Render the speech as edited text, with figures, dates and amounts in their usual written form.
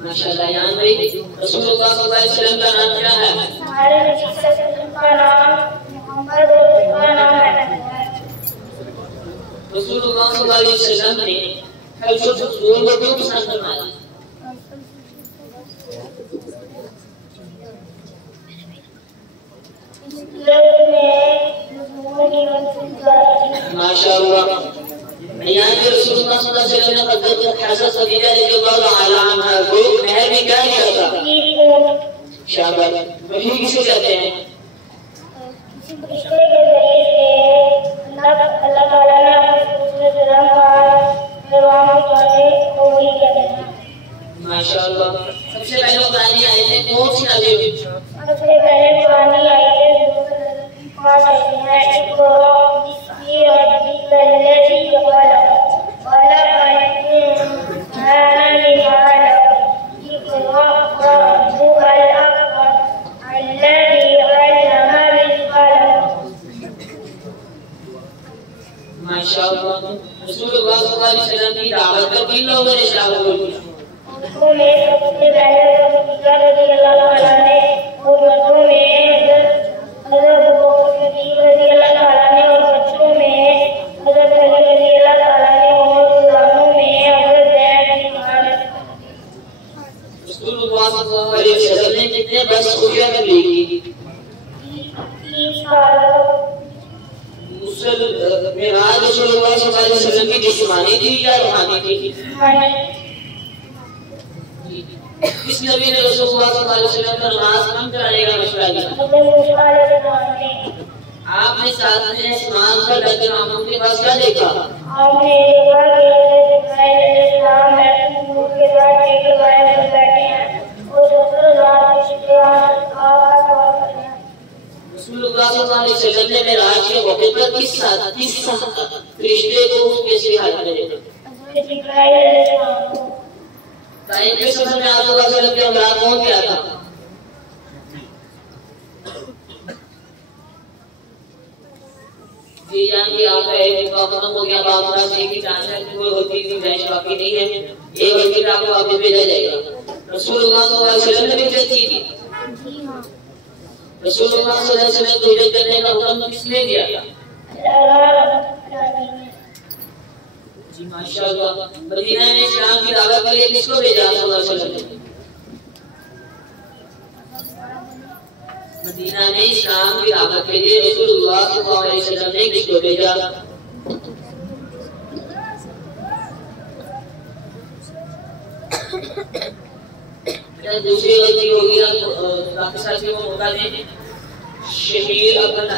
माशाल्लाह। यान भाई रसूलुल्लाह सल्लल्लाहु अलैहि वसल्लम का नाम क्या है? हमारे नबी सल्लल्लाहु अलैहि वसल्लम का नाम मोहम्मद और उनका नाम है। रसूलुल्लाह सल्लल्लाहु अलैहि वसल्लम ने हजरत हुजूर को क्यों पसंद फरमाया? माशाअल्लाह। यानी कि रसूलुल्लाह सल्लल्लाहु अलैहि वसल्लम ने हजरत हसन खदीजा रज़ियल्लाहु अन्हा को महर में क्या दिया था? शाबाश। वही किसे कहते हैं? किसी रिश्ते के जरिए से अल्लाह ताला ने अपने रसूल का पैगाम पहुंचाए और वही कहते हैं। माशाअल्लाह। सबसे पहले कुरानी आयतें कौन सी नाज़िल हुई? सबसे पहले कुरानी आयतें 5 आयतें हैं। इक़रा बिस्मि रब्बिकल्लज़ी खलक़ खलक़ल इंसान इक़रा वरब्बुकल अकरम अल्लज़ी अल्लम बिल क़लम। माशाअल्लाह। रसूलुल्लाह सल्लल्लाहु अलैहि वसल्लम की दावत को किन लोगों ने कबूल किया? उनको में सबसे पहले खदीजा रज़ियल्लाहु अन्हा ने और मर्दों में हज़रत अबू बकर सिद्दीक़ रज़ियल्लाहु अन्हा ने और बच्चों में हज़रत अली रज़ियल्लाहु अन्हा ने और गुलामों में हज़रत ज़ैद बिन हारिस। रसूलुल्लाह सल्लल्लाहु अलैहि वसल्लम ने कितने वर्ष खुफिया तबलीग की? 30 साल। मेराज रसूलुल्लाह सल्लल्लाहु अलैहि वसल्लम की जिस्मानी थी या रूहानी थी? किस नबी ने रसूलुल्लाह सल्लल्लाहु अलैहि वसल्लम पर नमाज कम कराने का मशवरा दिया? आपने साथ में आसमान पर बैठे मामूम के पास क्या देखा? आपने देखा कि इस्लाम है नूर के साथ एक लगाए हुए बैठे हैं और दूसरे रात की शुक्रिया आपका तौर पर है। रसूलुल्लाह सल्लल्लाहु अलैहि वसल्लम ने मेराज के मौके पर किस रिश्ते को कैसे हाल में देखा? ताइफ के सफर में आप लोगों से के हमरा कौन गया था? जी जान की आपका एक मौका खत्म हो गया। बाबा से की जान है कोई होती गुंजाइश बाकी नहीं है। एक वक्त आपको वापस भेजा जाएगा। रसूलुल्लाह सल्लल्लाहु अलैहि वसल्लम ने भी हिजरत की थी। रसूलुल्लाह सल्लल्लाहु अलैहि वसल्लम को हिजरत करने का हुक्म किसने दिया? जी माशाअल्लाह। मदीना में इस्लाम की दावत के लिए किसको भेजा सल्लल्लाहु अलैहि वसल्लम ने? मदीना में इस्लाम की दावत के लिए रसूलुल्लाह सल्लल्लाहु अलैहि वसल्लम ने किसको भेजा? दूसरी गलती होगी ना बाकी साथी को मौका दें। शहीर अब्दुल